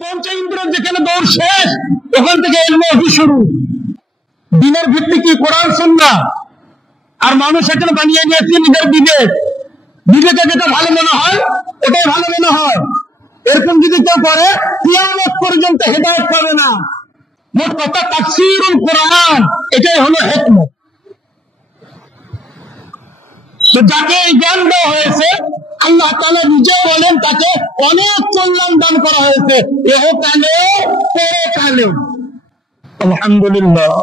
পঞ্চ ইন্দ্রিয় যেখানে দৌড় শেষ, ওখান থেকে ইলম শুরু। দিনের ভিত্তি কি? কোরআন সুন্নাহ। আর মানুষ এখানে বানিয়ে নিয়েছে নিজের বিবেক। বিবেকে যেটা ভালো মনে হয় ওটাই ভালো মনে হয়। এরকম যদি কেউ করে, কিয়ামত পর্যন্ত হেদায়েত পাবে না। মোট কথা তাফসীরুল কোরআন, এটাই হলো হিকমত। তো যাকে এই জ্ঞান দেওয়া হয়েছে, আল্লাহ তাআলা নিজে বলেন তাকে অনেক কল্যাণ দান করা হয়েছে, ইহকালে পরকালে। আলহামদুলিল্লাহ,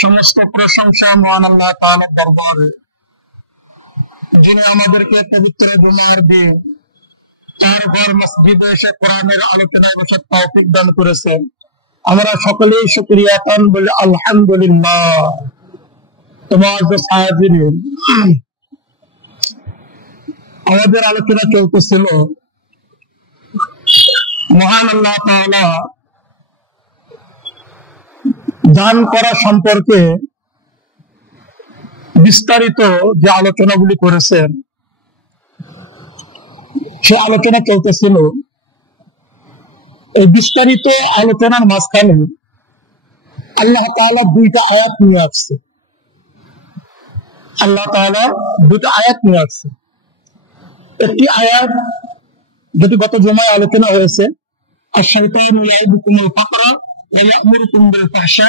সমস্ত প্রশংসা মহান আল্লাহ তাআলার দরবারে, যিনি আমাদেরকে পবিত্র জুমার দিন তার ঘর মসজিদে এসে কোরআনের আলোচনায় বসার তৌফিক দান করেছেন। আমরা সকলেই শুকরিয়া আদান বলি আলহামদুলিল্লাহ। আমাদের আলোচনা চলতেছিল মহান আল্লাহ তাআলা দান করা সম্পর্কে বিস্তারিত যে আলোচনাগুলি করেছেন, সে আলোচনা চলতেছিল। এই বিস্তারিত আলোচনার মাঝখানে আল্লাহ তাআলা দুইটা আয়াত নিয়ে আসছে। আল্লাহ তাআলা দুটো আয়াত নিয়ে আসছে। একটি আয়াত যেটি গত জুমায় আলোচনা হয়েছে, আশ-শাইতানু ইয়াইদুকুমুল ফাকরা ওয়া ইয়া'মুরুকুম বিল ফাহশা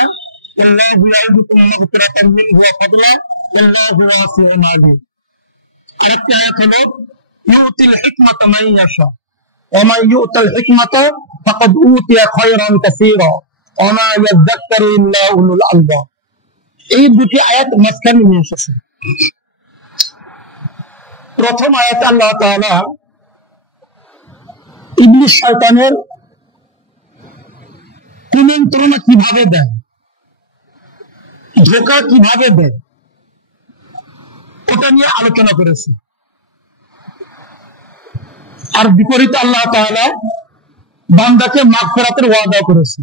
আল্লাহু ইয়াইদুকুম মাগফিরাতাম মিনহু ওয়া ফাদলা আল্লাহু ওয়াসিউন আলীম। আরেকটি আয়াত হলো ইউতিল হিকমাতা মান ইয়াশা ওয়া মান ইউতাল হিকমাতা ফাকাদ উতিয়া খায়রান কাসীরা ওয়া মা ইয়াযাক্কারু ইল্লা উলুল আলবাব। এই দুটি আয়াত মাঝখানে নিয়ে এসেছে। প্রথম আয়াতে আল্লাহ তাআলা ইবলিস শয়তানের কুমন্ত্রণা কিভাবে দেয়, ধোঁকা কিভাবে দেয়, ওটা নিয়ে আলোচনা করেছে। আর বিপরীতে আল্লাহ তাআলা বান্দাকে মাগফিরাতের ওয়াদা করেছে।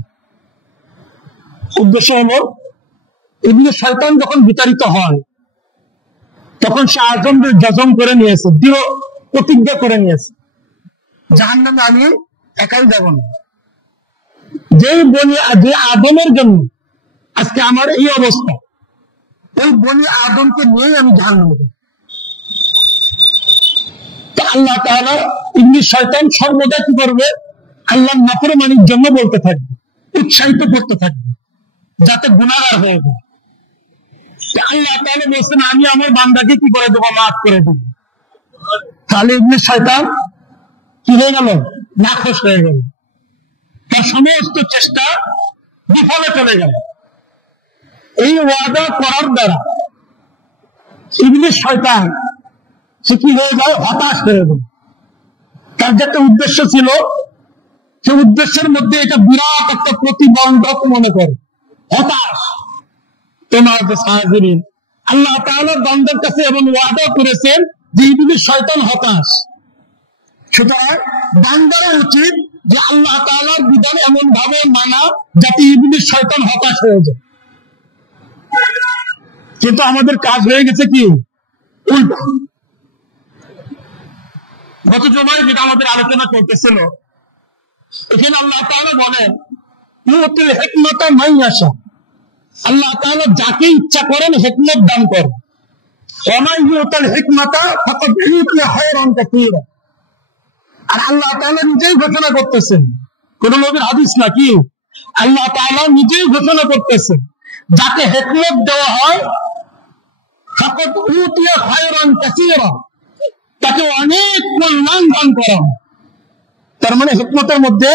উদ্দেশ্য হলো, ইবলিস শয়তান যখন বিতাড়িত হয় তখন সে আজম জজম করে নিয়েছে, দৃঢ় প্রতিজ্ঞা করে নিয়েছে, জাহান্নামে আমি একাই যাব না। যে আদমের জন্য আজকে আমার এই অবস্থা, ওই বনি আদমকে নিয়েই আমি জাহান্নামে যাব। তো আল্লাহ তাআলা ইবলিস শয়তান সর্বদা কি করবে? আল্লাহর নাফরমানির জন্য বলতে থাকবে, উৎসাহিত করতে থাকবে, যাতে গুনাহগার হয়ে যায়। আল্লাহ তাআলা বলছেন আমি আমার বান্দাকে কি করে দেবো? মাফ করে দেব। তাহলে ইবলিস শয়তান কি হয়ে গেল? নাখোশ হয়ে গেল, তার সমস্ত চেষ্টা বিফলে চলে গেল। এই ওয়াদা করার দ্বারা ইবলিস শয়তান সে কি হয়ে যায়? হতাশ হয়ে গেল। তার যে একটা উদ্দেশ্য ছিল, সে উদ্দেশ্যের মধ্যে এটা বিরাট একটা প্রতিবন্ধক মনে করে, হতাশ। আল্লাহ তাআলা বান্দার কাছে এবং ওয়াদা করেছেন যে ইবলিস শয়তান হতাশ। সুতরাং বান্দার উচিত যে আল্লাহ তাআলার বিধান এমন ভাবে মানা যাতে ইবলিস শয়তান হতাশ হয়ে যায়। কিন্তু আমাদের কাজ হয়ে গেছে কি? উল্টা। গত জুমায় যেটা আমাদের আলোচনা করতেছিল, এখানে আল্লাহ তাআলা বলেন ইউতিল হিকমাতা মান ইয়াশা, আল্লাহ তাআলা যাকে ইচ্ছা করেন হিকমত দান করেন। ওয়া মান ইউতাল হিকমাতা ফাকাদ উতিয়া খায়রান কাসীরা। আর আল্লাহ তাআলা নিজেই ঘোষণা করতেছেন, কোন নবীর হাদিস না, কি আল্লাহ তাআলা নিজেই ঘোষণা করতেছেন যাকে হিকমত দেওয়া হয় ফাকাদ উতিয়া খায়রান কাসীরা, তাকে অনেক কল্যাণ দান করা হয়। তার মানে হিকমতের মধ্যে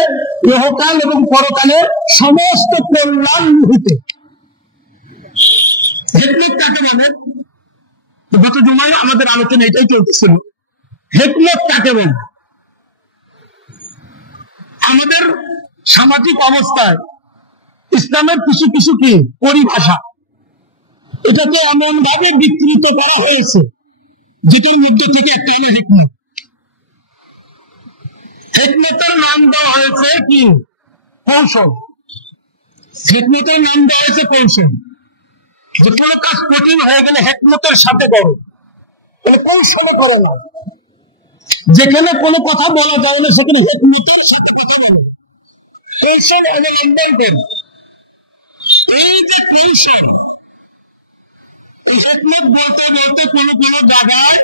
ইহকাল এবং পরকালে সমস্ত কল্যাণ নিহিত। হিকমত কাকে বলে? গত জুমায় আমাদের আলোচনা এটাই চলতেছিল, হিকমত কাকে বলে। আমাদের সামাজিক অবস্থায় ইসলামের কিছু কিছু কি পরিভাষা, এটাকে এমন ভাবে বিকৃত করা হয়েছে যেটার মধ্যে থেকে একটা হলো হিকমত। হিকমতের নাম দেওয়া হয়েছে কি? কৌশল। হিকমতের নাম দেওয়া হয়েছে কৌশল। যে কোনো কাজ কঠিন হয়ে গেলে হিকমতের সাথে করো, কৌশলে করে না। যেখানে কোনো কথা বলা যায় না সেখানে হিকমতের সাথে কথা কথা বলুন, কৌশল অবলম্বন করুন। এই যে কৌশল, হিকমত বলতে বলতে কোন কোন জায়গায়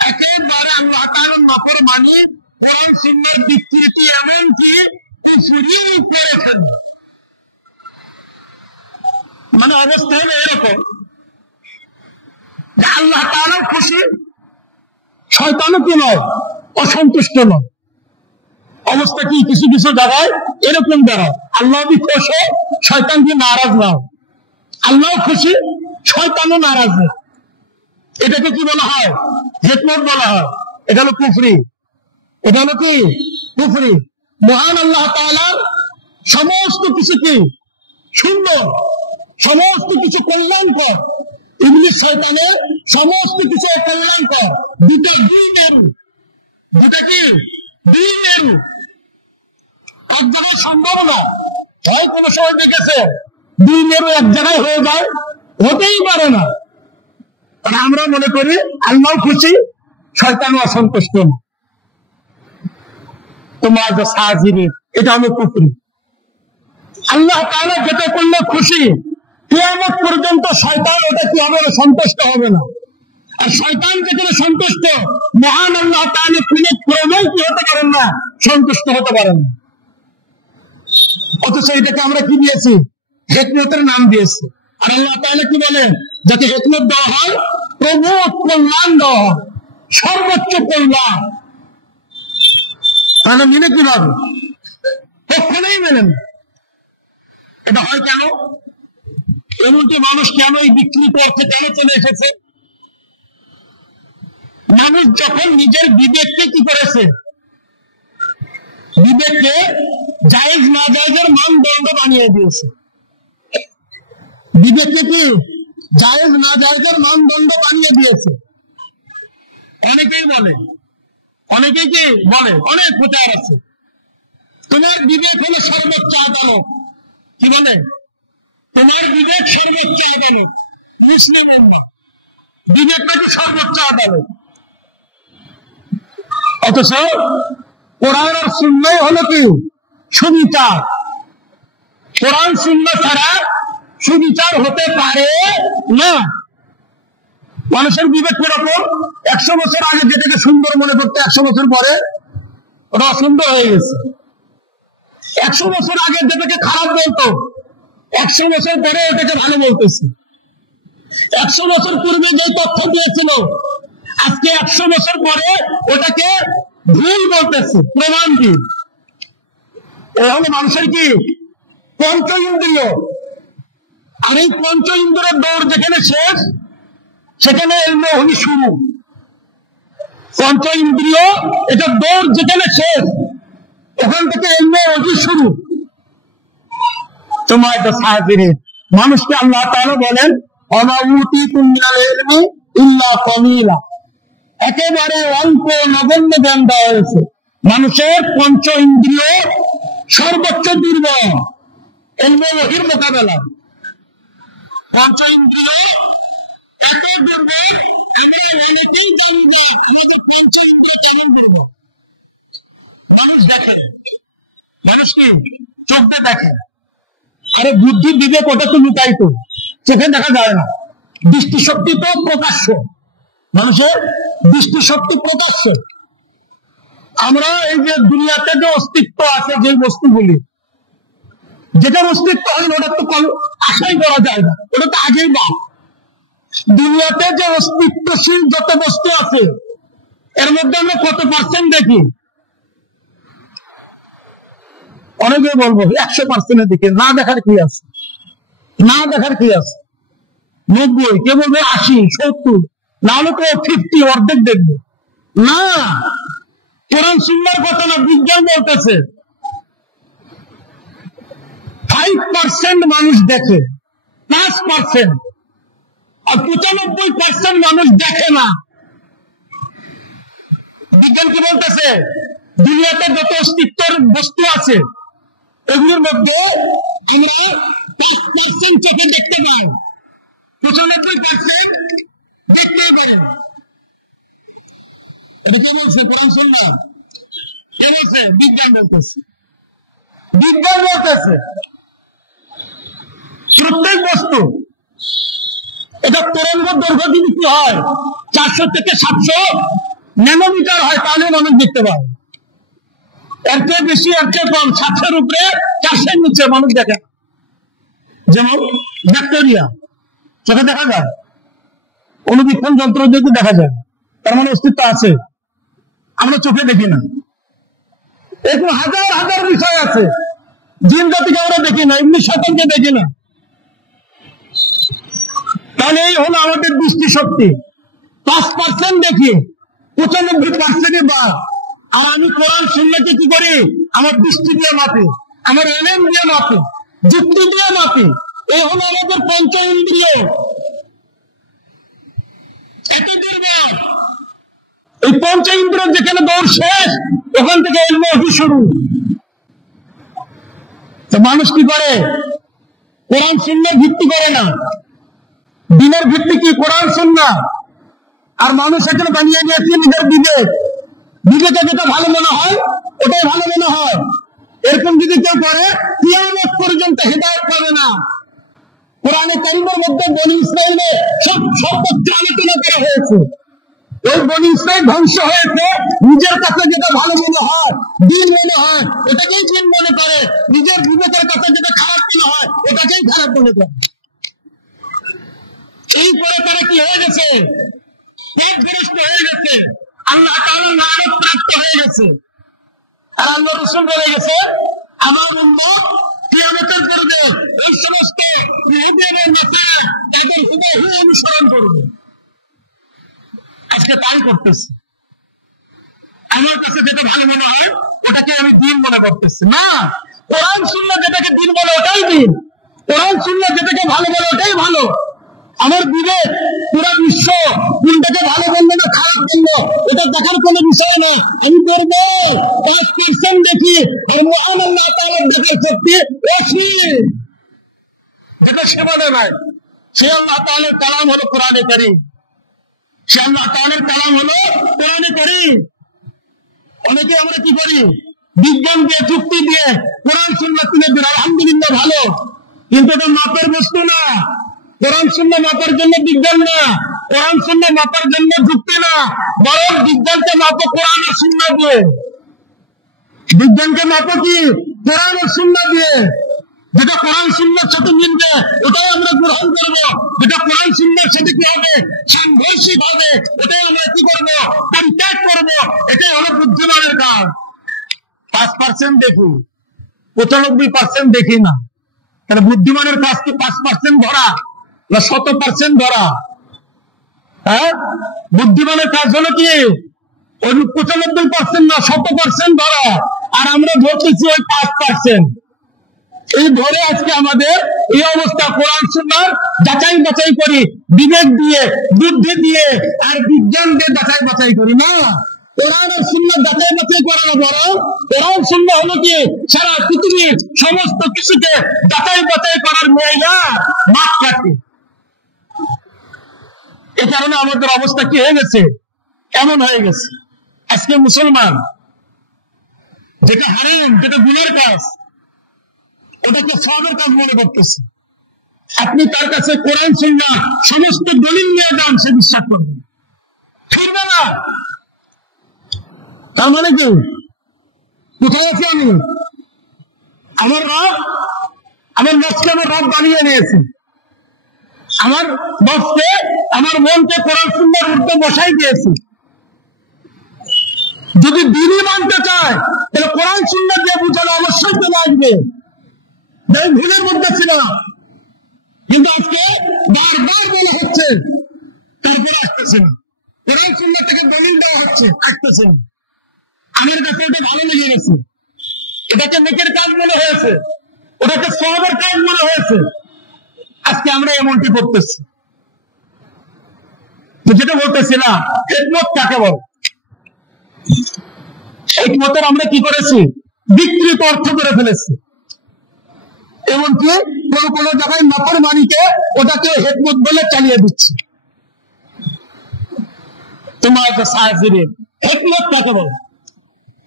একেবারে আল্লাহ তাআলার নাফরমানি, কোরআন সুন্নাহর বিকৃতি, এমনকি কুফরি করে ফেলে। মানে অবস্থা হলো এরকম যে আল্লাহ তাআলা খুশি, শয়তানও কি নয়, অসন্তুষ্ট নয়। অবস্থা কি কিছু কিছু জায়গায় এরকম দাঁড়ায়, আল্লাহ भी खुश है, শয়তান भी नाराज না হয়। আল্লাহ খুশি, শয়তানও নারাজ না। এটাকে কি বলা হয়? হিকমত বলা হয়। এটা হলো কুফরি। এটা হলো কি? কুফরি। মহান আল্লাহ তাআলা সমস্ত কিছু কি সুন্দর, সমস্ত কিছু কল্যাণকর, ইবলিস শয়তানের সমস্ত কিছু কল্যাণকর। দুটো দুই মেরু, দুটা কি দুই মেরু, এক জায়গায় সম্ভব না। হয় কোন সময় দেখেছে দুই মেরু এক জায়গায় হয়ে যায়? হতেই পারে না। আমরা মনে করি আল্লাহ খুশি, শয়তানও অসন্তুষ্ট না। তোমার যে সাজিরি, এটা হলো কুফরি। আল্লাহ তাআলা যেটা করলে খুশি, কিয়ামত পর্যন্ত শয়তান ওটা কি হবে না? সন্তুষ্ট হবে না। আর শয়তান যেখানে সন্তুষ্ট, মহান আল্লাহ তাআলা কোনো ক্রমেই কি হতে পারেন না? সন্তুষ্ট হতে পারেন না। অথচ এটাকে আমরা কি দিয়েছি? হিকমতের নাম দিয়েছি। আর আল্লাহ তাআলা কি বলেন? যাতে হিকমত দেওয়া হয়, প্রভু কল্যাণ দেওয়া হয়, সর্বোচ্চ কল্যাণ। তাহলে মেনে কিভাবে? কখনোই মেনে না। এটা হয় কেন? এমনকি মানুষ কেন এই বিকৃত অর্থে কেন চলে এসেছে? মানুষ যখন নিজের বিবেককে কি করেছে, বিবেককে জায়েজ না জায়েজের মানদণ্ড বানিয়ে দিয়েছে। বিবেককে কি জায়েজ না জায়েজের মানদণ্ড বানিয়ে দিয়েছে। অনেকেই বলে, অনেকেই কি বলে, অনেক প্রচার আছে, তোমার বিবেক হলো সর্বোচ্চ আদালত। কি বলে? তোমার বিবেক সর্বোচ্চ আদালত। মুসলিমের না, বিবেক নাকি সর্বোচ্চ আদালত। অথচ কোরআন আর সুন্নাহ হলো কি সুবিচার। কোরআন সুন্নাহ ছাড়া সুবিচার হতে পারে না। মানুষের বিবেক কিরকম? 100 বছর আগে যেটাকে সুন্দর মনে করতে, 100 বছর পরে ওটা অসুন্দর হয়ে গেছে। 100 বছর আগে যেটাকে খারাপ বলতো, 100 বছর পরে ওটাকে ভালো বলতেছে। 100 বছর পূর্বে যে তথ্য দিয়েছিল, আজকে 100 বছর পরে ওটাকে ভুল বলতেছে। প্রমাণ কি? এই হলো মানুষের কি পঞ্চ ইন্দ্রিয়। আর এই পঞ্চ ইন্দ্রিয়ের দৌড় যেখানে শেষ, সেখানে এলমে ওহী শুরু। পঞ্চ ইন্দ্রিয় এটা দৌড় যেখানে শেষ, ওখান থেকে এলমে ওহী শুরু। তোমার এটা সাহায্যের মানুষকে আল্লাহ তাআলা বলেন, ওমা উতীতুম মিনাল ইলমি ইল্লা কলিলা। একেবারে অল্প নগণ্য জ্ঞান দেওয়া হয়েছে। মানুষের পঞ্চ ইন্দ্রিয় সর্বোচ্চ দুর্বল এলমে ওহীর মোকাবেলা। পঞ্চ ইন্দ্রিয় এত দুর্বল, আমরা অনেকেই জানি যে আমাদের পঞ্চ ইন্দ্রিয় কেমন দুর্বল। মানুষ দেখেন, মানুষ কি চোখ দিয়ে দেখেন, আরে বুদ্ধি বিবেক ওটা তো লুকায়িত, চোখে দেখা যায় না। দৃষ্টিশক্তি তো প্রকাশ্য, মানুষের দৃষ্টিশক্তি প্রকাশ্য। আমরা এই যে দুনিয়াতে যে অস্তিত্ব আছে, যে বস্তুগুলি, যেটার অস্তিত্ব আছে ওটা তো আশাই করা যায় না, ওটা তো আগেই না। দুনিয়াতে যে অস্তিত্বশীল যত বস্তু আছে, এর মধ্যে আমরা কত পার্সেন্ট দেখি? অনেকে বলবো 100%-এর দিকে। না দেখার কি আছে? না দেখার কি আছে? 90, কে বলবে 80, 70, না হলে তো 50, অর্ধেক দেখবে না। কোরআন সুন্নাহর কথা না, বিজ্ঞান বলতেছে 5% মানুষ দেখে, 5%, আর 95% মানুষ দেখে না। বিজ্ঞান কি বলতেছে? দুনিয়াতে যত অস্তিত্বের বস্তু আছে, এগুলোর মধ্যে আমরা 5% চোখে দেখতে পাই, 95% দেখতেই পারে না। এটা কে বলছে? কোরআন সুন্নাহ। কে বলছে? বিজ্ঞান বলতেছে। বিজ্ঞান বলতেছে প্রত্যেক বস্তু এটা তরঙ্গ দৈর্ঘ্য যদি কি হয় 400 থেকে 700 ন্যানোমিটার হয়, তাহলে মানুষ দেখতে পায়। এর চেয়ে বেশি, এর চেয়ে কম, 700-এর উপরে, 400-এর নিচে মানুষ দেখে। যেমন ব্যাকটেরিয়া চোখে দেখা যায়, অনুবীক্ষণ যন্ত্র যদি দেখা যায়, তার মানে অস্তিত্ব আছে, আমরা চোখে দেখি না। এরকম হাজার হাজার বিষয় আছে। জিন জাতিকে আমরা দেখি না, এমনি শয়তানকে দেখি না। তাহলে এই হলো আমাদের দৃষ্টিশক্তি। 5% দেখি, 95% বাদ। আর আমি কোরআন সুন্নাহকে কি করি? আমার দৃষ্টি দিয়ে মাপি, আমার এলেম দিয়ে মাপি, যুক্তি দিয়ে মাপি। এই হলো আমাদের পঞ্চ ইন্দ্রিয়। এত দুর্বল। এই পঞ্চ ইন্দ্রিয় যেখানে দৌড় শেষ, ওখান থেকে এলম শুরু। তো মানুষ কি করে? কোরআন সুন্নাহর ভিত্তি করে না। দিনের ভিত্তি কি? কোরআন সুন্নাহ। আর মানুষ এখানে বানিয়ে নিয়েছে নিজের বিবেক। বিবেকে যেটা ভালো মনে হয় ওটাই ভালো মনে হয়। এরকম যদি কেউ করে, কিয়ামত পর্যন্ত হেদায়েত পাবে না। কোরআনে কারীমের মধ্যে বনী ইসরাঈলের সর্বোচ্চ আলোচনা করা হয়েছে। এই বনী ইসরাঈল ধ্বংস হয়েছে নিজের কাছে যেটা ভালো মনে হয়, দিন মনে হয়, এটাকেই দিন মনে করে। নিজের বিবেকের কাছে যেটা খারাপ মনে হয়, এটাকেই খারাপ মনে করে। এই করে তারা কি হয়ে গেছে? ত্যাগগ্রস্ত হয়ে গেছে, আল্লাহ তাআলার লানত প্রাপ্ত হয়ে গেছে। আর আল্লাহ রাসূল বলে গেছে, আমার উম্মত কিয়ামতের পূর্বে এই সমস্ত ইহুদি এবং নাসারা তাদের হুবহু অনুসরণ করবে। আজকে তাই করতেছে। আমার কাছে যেটা ভালো মনে হয় ওটাকে আমি দিন মনে করতেছি না। কোরআন সুন্নাহ যেটাকে দিন বলে ওটাই দিন। কোরআন সুন্নাহ যেটাকে ভালো বলে ওটাই ভালো। আমার বিবেক পুরা বিশ্ব কোনটাকে ভালো বললো না খারাপ বললো এটা দেখার কোনো বিষয় না। আমি করবো 5% দেখি, আর মহান আল্লাহ তাআলার দেখার শক্তি অসীম। যেটা সেবাদে নাই, সে আল্লাহ তাআলার কালাম হলো কোরআনে কারীম। সে আল্লাহ তাআলার কালাম হলো কোরআনে কারীম। অনেকে আমরা কি করি? বিজ্ঞান দিয়ে, যুক্তি দিয়ে কোরআন সুন্নাহ তুলে দিই, আলহামদুলিল্লাহ ভালো, কিন্তু এটা মাপের বস্তু না। কোরআন সুন্নাহ মাপার জন্য বিজ্ঞান না, কোরআন সুন্নাহ মাপার জন্য যুক্তি না, বরং বিজ্ঞানকে মাপো কোরআন আর সুন্নাহ দিয়ে। বিজ্ঞানকে মাপো কি? কোরআন আর সুন্নাহ দিয়ে। যেটা কোরআন সুন্নাহর সাথে মিলবে ওটাই আমরা গ্রহণ করবো। যেটা কোরআন সুন্নাহর সাথে কি হবে? সাংঘর্ষিক হবে, ওটাই আমরা কি করবো? পরিত্যাগ করবো। এটাই হলো বুদ্ধিমানের কাজ। 5% দেখি, 95% দেখি না। তাহলে বুদ্ধিমানের কাজ কি 5% ধরা না 100% ধরা? হ্যাঁ, বুদ্ধিমানের কাজ হলো কি? ওই 95% না 100% ধরা। আর আমরা ধরতেছি ওই 5%। এই ধরে আজকে আমাদের এই অবস্থা। কোরআন সুন্নাহর যাচাই বাছাই করি বিবেক দিয়ে, বুদ্ধি দিয়ে, আর বিজ্ঞান দিয়ে যাচাই বাছাই করি না। কোরআন আর সুন্নাহ যাচাই বাছাই করা না, বরং কোরআন সুন্নাহ হলো কি? সারা পৃথিবীর সমস্ত কিছুকে যাচাই বাছাই করার মেয়ার মাপকাঠি। এ কারণে আমাদের অবস্থা কি হয়ে গেছে? এমন হয়ে গেছে আজকে মুসলমান যেটা হারাম, যেটা গুনার কাজ, ওটাকে সওয়াবের কাজ মনে করতেছে। আপনি তার কাছে কোরআন সুন্নাহ সমস্ত দলিল নিয়ে যান, সে বিশ্বাস করবে, ফিরবে না। তার মানে কি? কোথায় আছি আমি? আমার রব, আমার নফসকে আমার রব বানিয়ে নিয়েছি। আমার নফসকে, আমার মনকে কোরআন সুন্নাহর মধ্যে বসাই দিয়েছি। যদি দিনই মানতে চায় তাহলে কোরআন সুন্নাহ দিয়ে বুঝানো অবশ্যই চলে আসবে। ভুলের মধ্যে ছিল, কিন্তু আজকে বারবার বলা হচ্ছে, তারপরে আসতেছে না। কোরআন সুন্নাহ থেকে দলিল দেওয়া হচ্ছে, আসতেছে না। আমার কাছে এটা ভালো লেগে গেছে, এটাকে নেকের কাজ মনে হয়েছে, ওটাকে সওয়াবের কাজ মনে হয়েছে। আজকে আমরা এমনটি করতেছি। তো যেটা বলতেছিলাম, হিকমত কাকে বলে? হিকমতের আমরা কি করেছি? বিকৃত অর্থ করে ফেলেছি। এমনকি কোন কোন জায়গায় নাফরমানিকে ওটাকে হিকমত বলে চালিয়ে দিচ্ছে। তোমার হিকমত কাকে বলে?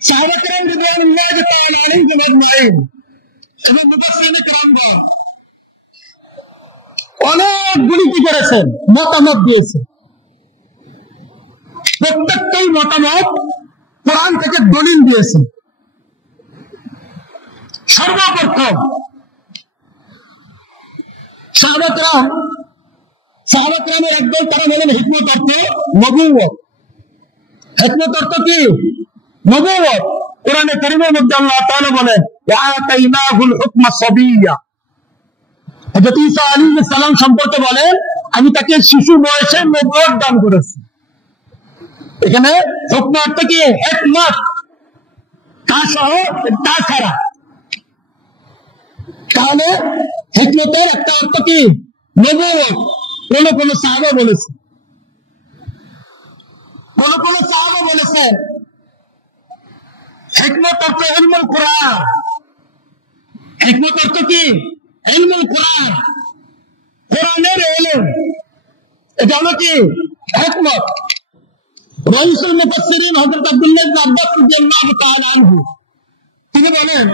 সাহাবা কেরাম রিদওয়ানুল্লাহি তাআলা আলাইহিম আজমাইন এবং মুফাসসিরিন কেরামগণ অনেকগুলি কি করেছেন, মতামত দিয়েছেন। প্রত্যেকটাই মতামত কোরআন থেকে দলিল দিয়েছেন। সর্বপ্রথম সাহাবা কেরামের একদল তারা বলেন হিকমত অর্থ নবুয়ত। হিকমত অর্থ কি? নবুয়ত। কোরআনে কারীমের মধ্যে আল্লাহ তাআলা বলেন ওয়াতাইনাহুল হুকমা সাবিয়্যা। হযরত ঈসা আলাইহিস সালাম সম্পর্কে বলেন আমি তাকে শিশু বয়সে নবুয়ত দান করেছি। এখানে হুকম অর্থ কি? হিকমত। তা সহ তা ছাড়া। তাহলে হিকমতের একটা অর্থ কি? নবুয়ত। কোন সাহাবা বলেছে, কোন সাহাবা বলেছে হিকমত অর্থ ইলমুল কুরআন। হিকমত অর্থ কি? ইলমুল কুরআন, কোরআনের ইলম। এটা হলো কি? হিকমত। রাইসুল মুফাসসিরিন হযরত আব্দুল্লাহ ইবনে আব্বাস রাদিয়াল্লাহু তাআলা আনহু তিনি বলেন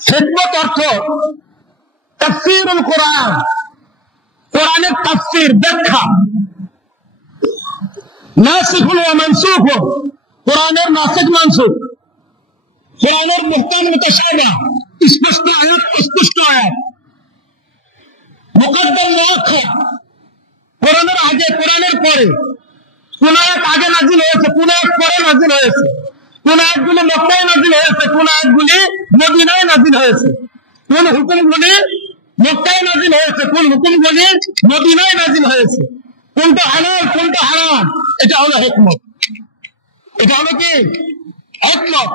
হিকমত অর্থ তাফসীরুল কুরআন, কোরআনের তাফসীর, ব্যাখ্যা। নাসিখুন ওয়া মানসুখুন, কোরআনের নাসিখ মানসুখ, কোরআনের মুহকাম মুতাশাবিহ, স্পষ্ট আয়াত অস্পষ্ট আয়াত, মুকদ্দম মুআখ্খার, কোরআনের আগে কোরআনের পরে, কোন আয়াত আগে নাযিল হয়েছে, কোন আয়াত পরে নাযিল হয়েছে, কোন আয়াতগুলি মক্কায় নাযিল হয়েছে, কোন আয়াতগুলি মদিনায় নাযিল হয়েছে, কোন হুকুমগুলি মক্কায় নাযিল হয়েছে, কোন হুকুমগুলি মদিনায় নাযিল হয়েছে, কোনটা হালাল কোনটা হারাম। এটা হলো হিকমত। এটা হলো কি? হিকমত।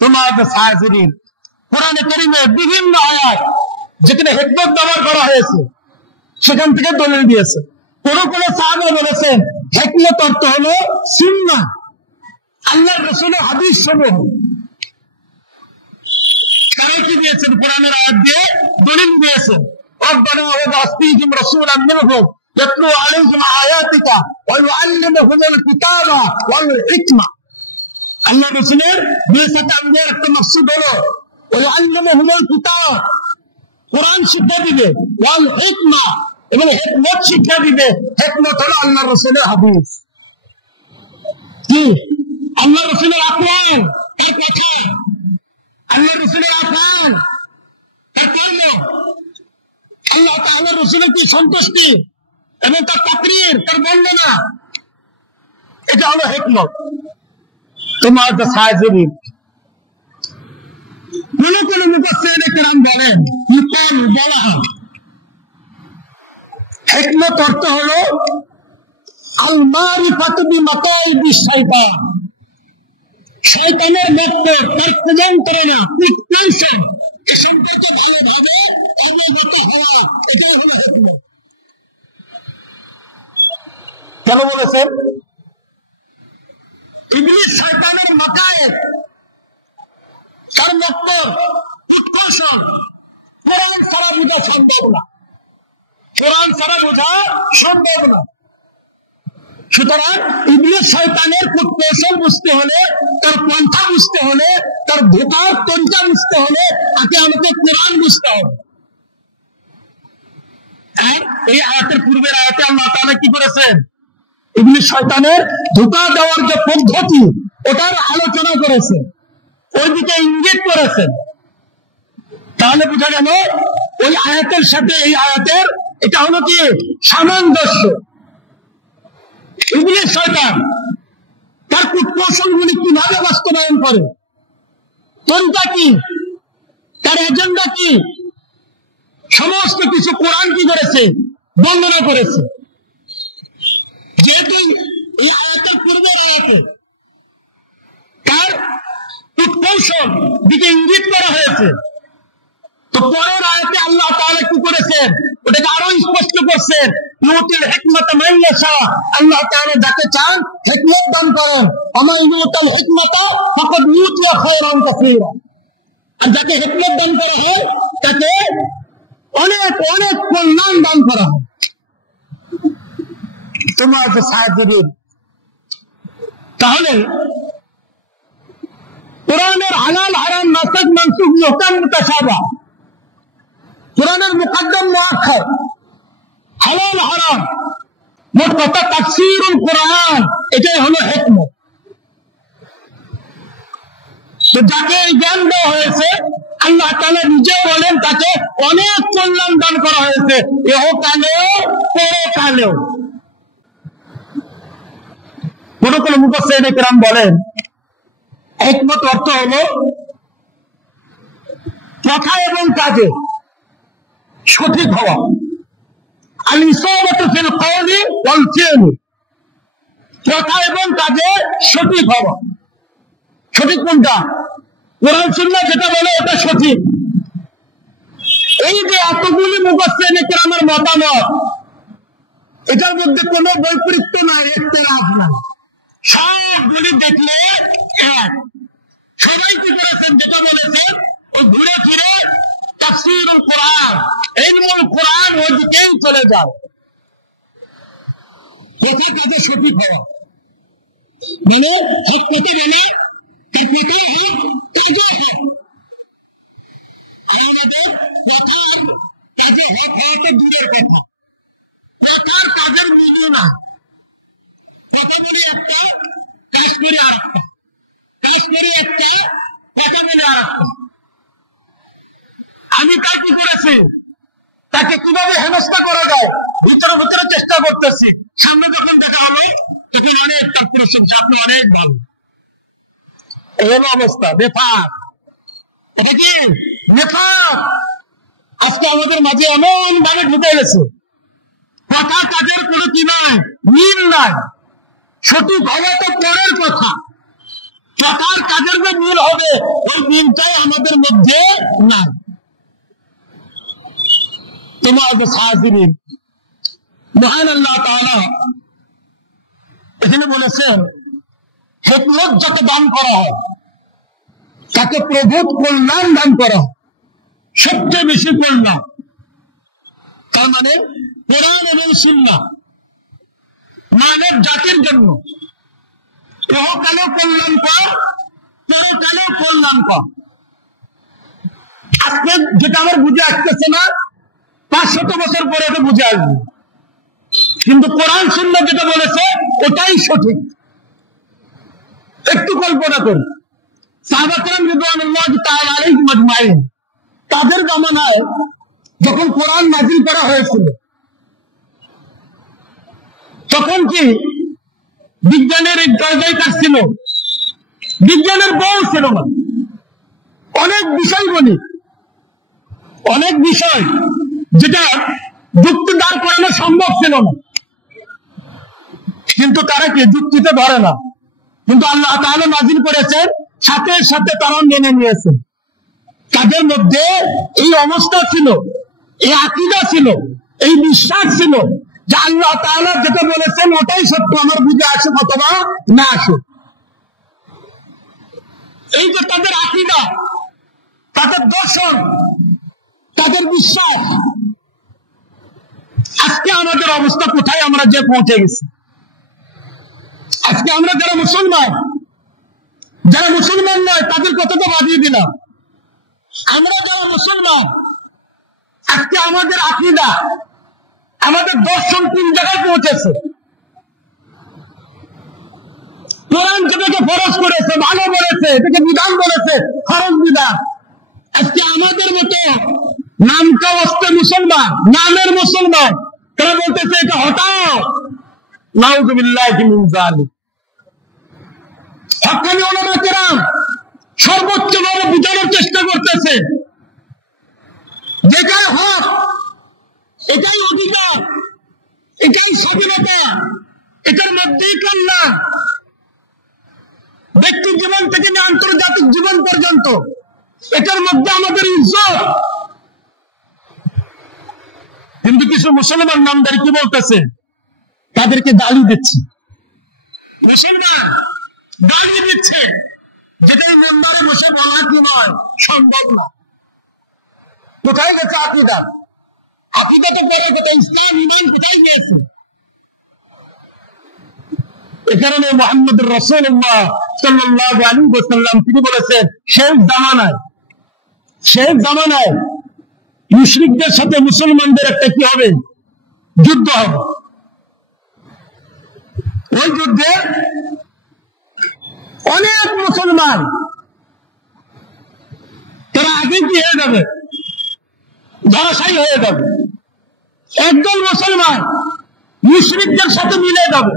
তোমার সাহায্যের কোরআনে কারীমে বিভিন্ন আয়াত যেখানে হিকমত ব্যবহার করা হয়েছে সেখান থেকে দলিল দিয়েছে। কোন সাহাবা বলেছেন হিকমত অর্থ হলো সুন্নাহ, আল্লাহর রাসূলের হাদিস সমূহ। তারা কি দিয়েছেন? কোরআনের আয়াত দিয়ে দলিল দিয়েছেন। রব্বানা ওয়াবআস ফীহিম রাসূলান মিনহুম ইয়াতলু আলাইহিম আয়াতিকা ওয়া ইউআল্লিমুহুমুল কিতাবা ওয়াল হিকমা। আল্লাহর রাসূলের বিশাত আমদের একটা মাকসুদ হলো ওয়া ইউআল্লিমুহুমুল কিতাব, কোরআন শিক্ষা দিবে, ওয়াল হিকমা, এবং হিকমত শিক্ষা দিবে। হিকমত হলো আল্লাহর রাসূলের হাদিস। কি? আল্লাহর রাসূলের আকওয়াল, তার কথা, আল্লাহর রাসূলের আফআল, তার কর্ম, আল্লাহ তাআলার রাসূলের কি সন্তুষ্টি এবং তার তাকরীর, তার বর্ণনা। এটা হলো হিকমত। তোমার সাহায্যের কোন মুফাসসিরিন কেরাম বলেন বলা হয় হিকমত অর্থ হলো আল মারিফাতু বিমাকাইদিশ শাইতান, শয়তানের মক্কর, তার কুমন্ত্রণা, কুকৌশল এ সম্পর্কে ভালোভাবে অবগত হওয়া। এটাই হলো হিকমত। কেন বলেছেন? ইবলিস শয়তানের মাকায়েদ, তার মক্কর, কুকৌশল কোরআন ছাড়া বোঝা সম্ভব না। কোরআন ছাড়া বোঝা সম্ভব না। সুতরাং ইবলিস শয়তানের কৌশল বুঝতে হলে, তার পন্থা বুঝতে হলে, তার ধোঁকার তরিকা বুঝতে হলে আগে আমাকে কোরআন বুঝতে হবে। আর এই আয়াতের পূর্বের আয়াতে আল্লাহ তাআলা কি করেছেন? ইবলিস শয়তানের ধোঁকা দেওয়ার যে পদ্ধতি ওটার আলোচনা করেছেন, ওইদিকে ইঙ্গিত করেছেন। তাহলে বোঝা গেল ওই আয়াতের সাথে এই আয়াতের এটা হলো কি? সামঞ্জস্য। ইবলিস শয়তান তার কৌশলগুলি কিভাবে বাস্তবায়ন করে, কোনটা কি, তার এজেন্ডা কি, সমস্ত কিছু কোরআন কি করেছে? বর্ণনা করেছে। যেহেতু এই আয়াতের পূর্বের আয়াতে তার কৌশল দিকে ইঙ্গিত করা হয়েছে, তো পরের আয়াতে আল্লাহ তাআলা কি করেছেন? ওটাকে আরো স্পষ্ট করছেন। ইউতিল হিকমাতা মান ইয়াশা, আল্লাহ তাআলা যাকে চান হিকমত দান করেন। আমা ইউতিল হিকমাতা ফাকাদ ইউতিয়া খায়রান কাসীরা, আর যাকে হিকমত দান করা হয় তাকে অনেক অনেক কল্যাণ দান করা হয়। তোমার সাহায্যের তাহলে কোরআনের হালাল হারাম নাসখ মানসুখ মুহকাম মুতাশাবা, কোরআনের মুকদ্দম মুআক্খার, হালাল হারাম, মোট কথা তাফসীরুল কোরআন, এটাই হলো হিকমত। তো যাকে এই জ্ঞান দেওয়া হয়েছে, আল্লাহ তাআলা নিজে বলেন তাকে অনেক কল্যাণ দান করা হয়েছে, ইহকালেও পরকালেও। কোন কোন মুফাসসিরিনে কেরাম বলেন হিকমত অর্থ হলো কথা এবং কাজে সঠিক হওয়া। আল ইসাবাতু ফিল কওলি ওয়াল ফি'ল, কথা এবং কাজে সঠিক হওয়া। সঠিক কোনটা? কোরআন সুন্নাহ যেটা বলে ওটা সঠিক। এই যে এতগুলি মুফাসসিরিনে কেরামের মতামত, এটার মধ্যে কোনো বৈপরীত্য নাই, ইখতিলাফ নাই, সবগুলি দেখলে এক। সবাই কি করেছেন? যেটা বলেছেন ওই ঘুরে ফিরে তাফসীরুল কোরআন, ইলমুল কোরআন, ওই দিকেই চলে যায়। কথা কাজে সঠিক হওয়া মানে হিকমতে মানে কথাই হোক কাজে হোক। আমাদের কথা কাজে হক হওয়া তো দূরের কথা, কথার কাজের মিল না। কথা বলি একটা, কাজ করি আর একটা, কাজ করি একটা, কথা বলি আর একটা। আমি কাজ কি করেছি, তাকে কিভাবে হেনস্থা করা যায় ভিতরে ভিতরে চেষ্টা করতেছি, সামনে যখন দেখা হলো তখন অনেক তার প্রশংসা, আপনি অনেক ভালো। এই হলো অবস্থা। নেফাক, এটা কি নেফাক আজকে আমাদের মাঝে এমন ভাবে ঢুকে গেছে, কথা কাজের কোনো কি নাই, মিল নাই। সঠিক হওয়া তো পরের কথা, কথার কাজের যে মিল হবে ওই মিলটাই আমাদের মধ্যে নাই। তোমার হাজিরিন, মহান আল্লাহ তাআলা এখানে বলেছেন হিকমত যাকে দান করা হয় তাকে প্রভূত কল্যাণ দান করা হয়, সবচেয়ে বেশি কল্যাণ। তার মানে কোরআন এবং সুন্নাহ মানব জাতির জন্য ইহকালেও কল্যাণকর, পরকালেও কল্যাণকর। আজকে যেটা আমার বুঝে আসতেছে না, 500 বছর পরে এটা বুঝে আসবে, কিন্তু কোরআন সুন্নাহ যেটা বলেছে ওটাই সঠিক। একটু কল্পনা করি, সাহাবা কেরাম রিদওয়ানুল্লাহি তাআলা আলাইহিম আজমাইন, তাদের জামানায় যখন কোরআন নাযিল করা হয়েছিল তখন কি বিজ্ঞানের এই জায়গায় কাজ ছিল, বিজ্ঞানের বল ছিল না। অনেক বিষয় বলি, অনেক বিষয় যেটা যুক্তি দাঁড় করানো সম্ভব ছিল না, কিন্তু তারা কি যুক্তিতে ধরে না। কিন্তু আল্লাহ তাআলা নাযিল করেছেন, সাথে সাথে তারা মেনে নিয়েছে। তাদের মধ্যে এই অবস্থা ছিল, এই আকীদা ছিল, এই বিশ্বাস ছিল যে আল্লাহ তাআলা যেটা বলেছেন ওটাই সত্য, আমার বুঝে আসুক অথবা না আসুক। এই যে তাদের আকীদা, তাদের দর্শন, তাদের বিশ্বাস, আজকে আমাদের অবস্থা কোথায় আমরা যে পৌঁছে গেছি। আজকে আমরা যারা মুসলমান, যারা মুসলমান নয় তাদের কথাটা বাদিয়ে দিলাম, আমরা যারা মুসলমান আজকে আমাদের আকীদা, আমাদের দর্শন কোন জায়গায় পৌঁছেছে। কোরআন যেটাকে ফরজ করেছে, ভালো বলেছে, এটাকে বিধান বলেছে, ফরজ বিধান। আজকে আমাদের মতো নামটা অস্তে মুসলমান, নামের মুসলমান, তারা বলতেছে এটা হটাও, নাউযুবিল্লাহি মিন যালিক। হক্কানি উলামা কেরাম সর্বোচ্চ ভাবে বোঝানোর চেষ্টা করতেছে, যেটাই হক, এটাই অধিকার, এটাই স্বাধীনতা, এটার মধ্যেই কল্যাণ। ব্যক্তি জীবন থেকে নিয়ে আন্তর্জাতিক জীবন পর্যন্ত এটার মধ্যে আমাদের ইজ্জত। কিন্তু কিছু মুসলমান নামদারি কি বলতেছে, তাদেরকে গালি দিচ্ছে, মুসলমান গালি দিচ্ছে, যেটা মেম্বারে বসে বলা কি নয়, সম্ভব না। কোথায় গেছে আকীদা? আকীদা তো পরে কথা, ইসলাম ইমান কোথায় গিয়েছে? এ কারণে মুহাম্মদুর রাসূলুল্লাহ সাল্লাল্লাহু আলাইহি ওয়াসাল্লাম তিনি বলেছেন, শেষ জামানায় মুশরিকদের সাথে মুসলমানদের একটা কি হবে, যুদ্ধ হবে। ওই যুদ্ধে অনেক মুসলমান তারা আগে কি হয়ে যাবে, ধরাশায়ী হয়ে যাবে। একদল মুসলমান মুশরিকদের সাথে মিলে যাবে।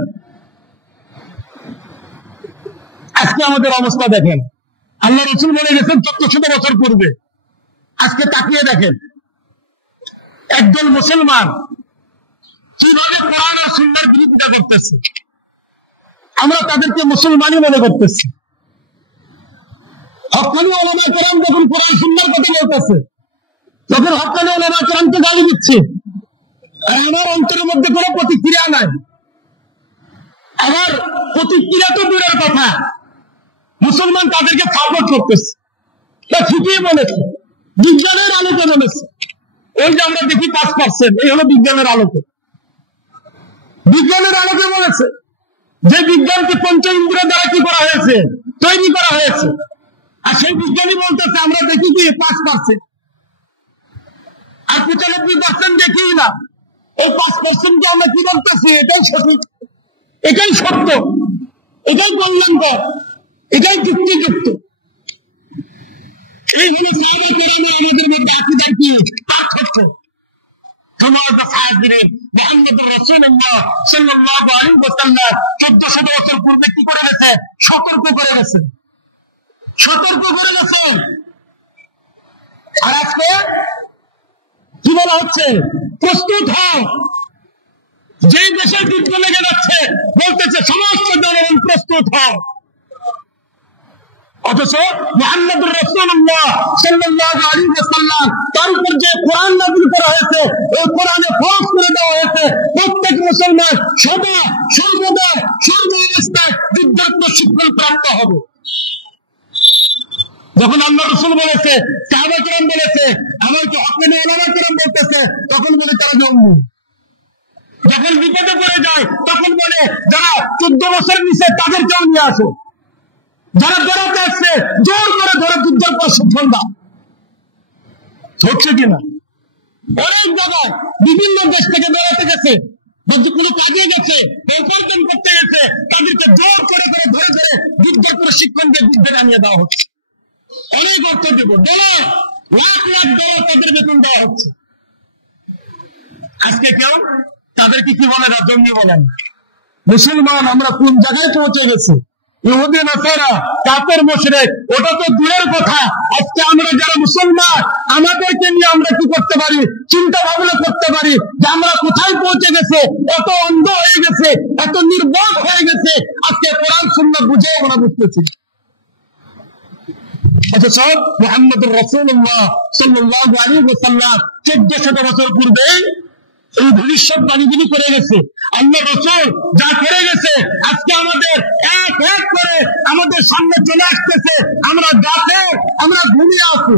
আজকে আমাদের অবস্থা দেখেন, আল্লাহ রাসূল বলে গেছেন 1400 বছর পূর্বে। আজকে তাকিয়ে দেখেন একদল মুসলমান কিভাবে কোরআন আর সুন্নাহর বিরোধিতা করতেছে। আমরা তাদেরকে মুসলমানই মনে করতেছি। হক্কানি ওলামায়ে কেরাম যখন কোরআন সুন্নাহর কথা বলতেছে, যখন হক্কানি ওলামায়ে কেরামকে গালি দিচ্ছে, আর আমার অন্তরের মধ্যে কোনো প্রতিক্রিয়া নাই। আমার প্রতিক্রিয়া তো দূরের কথা, মুসলমান তাদেরকে সাপোর্ট করতেছে। তা ঠিকই বলেছে, বিজ্ঞানের আলোকে বলেছে। ওই যে আমরা দেখি 5%, এই হলো বিজ্ঞানের আলোকে। বিজ্ঞানের আলোকে বলেছে যে বিজ্ঞানকে পঞ্চ ইন্দ্রিয় দ্বারা কি করা হয়েছে, তৈরি করা হয়েছে। আর সেই বিজ্ঞানী বলতেছে আমরা দেখি কি 5%, আর 95% দেখি না। এই 5% কে আমরা কি বলতেছি, এটাই সঠিক, এটাই সত্য, এটাই কল্যাণকর, এটাই যুক্তিযুক্ত। এই হলো সাহাবা কেরামের আমাদের মধ্যে আকীদার কি পার্থক্য। মুহাম্মদুর রাসূলুল্লাহ সাল্লাল্লাহু আলাইহি ওয়াসাল্লাম 1400 বছর পূর্বে কি করে গেছে, সতর্ক করে গেছে। আর আজকে কি বলা হচ্ছে, প্রস্তুত হও। যে দেশে যুদ্ধ লেগে যাচ্ছে বলতেছে সমস্ত জনগণ প্রস্তুত হও। অথচ মুহাম্মদুর রাসূলুল্লাহ সাল্লাল্লাহু আলাইহি ওয়াসাল্লাম তার উপর যে কোরআন নাযিল করা হয়েছে, এই কোরআনে ফরজ করে দেওয়া হয়েছে প্রত্যেক মুসলমান সর্বদা সর্বাবস্থায় যুদ্ধের প্রশিক্ষণ প্রাপ্ত হবে। যখন আল্লাহ রাসূল বলেছে, সাহাবা কেরাম বলেছে, এমনকি হক্কানি ওলামায়ে কেরাম বলতেছে, তখন বলে তারা জঙ্গি। যখন বিপদে পড়ে যায় তখন বলে যারা 14 বছর নিচে তাদেরকেও নিয়ে আসো, যারা বেড়াতে আসছে জোর করে ধরে যুদ্ধের প্রশিক্ষণ দাও। হচ্ছে কিনা? অনেক জায়গায় বিভিন্ন দেশ থেকে বেড়াতে গেছে, কোনো কাজে গেছে, উপার্জন করতে গেছে, তাদেরকে জোর করে ধরে যুদ্ধের প্রশিক্ষণ দিয়ে যুদ্ধে নামিয়ে দেওয়া হচ্ছে। অনেক অর্থ দেব, ডলার, লাখ লাখ ডলার তাদের বেতন দেওয়া হচ্ছে। আজকে কেউ তাদেরকে কি বলে না, জঙ্গি বলেন। মুসলমান আমরা কোন জায়গায় পৌঁছে গেছি। ইহুদি নাসারা, কাফের মুশরিক, ওটা তো দূরের কথা। আজকে আমরা যারা মুসলমান, আমাদেরকে নিয়ে আমরা কি করতে পারি, চিন্তা ভাবনা করতে পারি যে আমরা কোথায় পৌঁছে গেছে, এত অন্ধ হয়ে গেছে, এত নির্বোধ হয়ে গেছে। আজকে কোরআন সুন্নাহ বুঝে আমরা বুঝতেছি। অথচ মুহাম্মদুর রাসূলুল্লাহ সাল্লাল্লাহু আলাইহি ওয়াসাল্লাম 1400 বছর পূর্বে এই ভবিষ্যৎবাণীগুলি করে গেছে। আল্লাহ রাসূল যা করে গেছে আজকে আমাদের এক এক করে আমাদের সামনে চলে আসতেছে। আমরা গাফেল, আমরা ঘুমিয়ে আছি।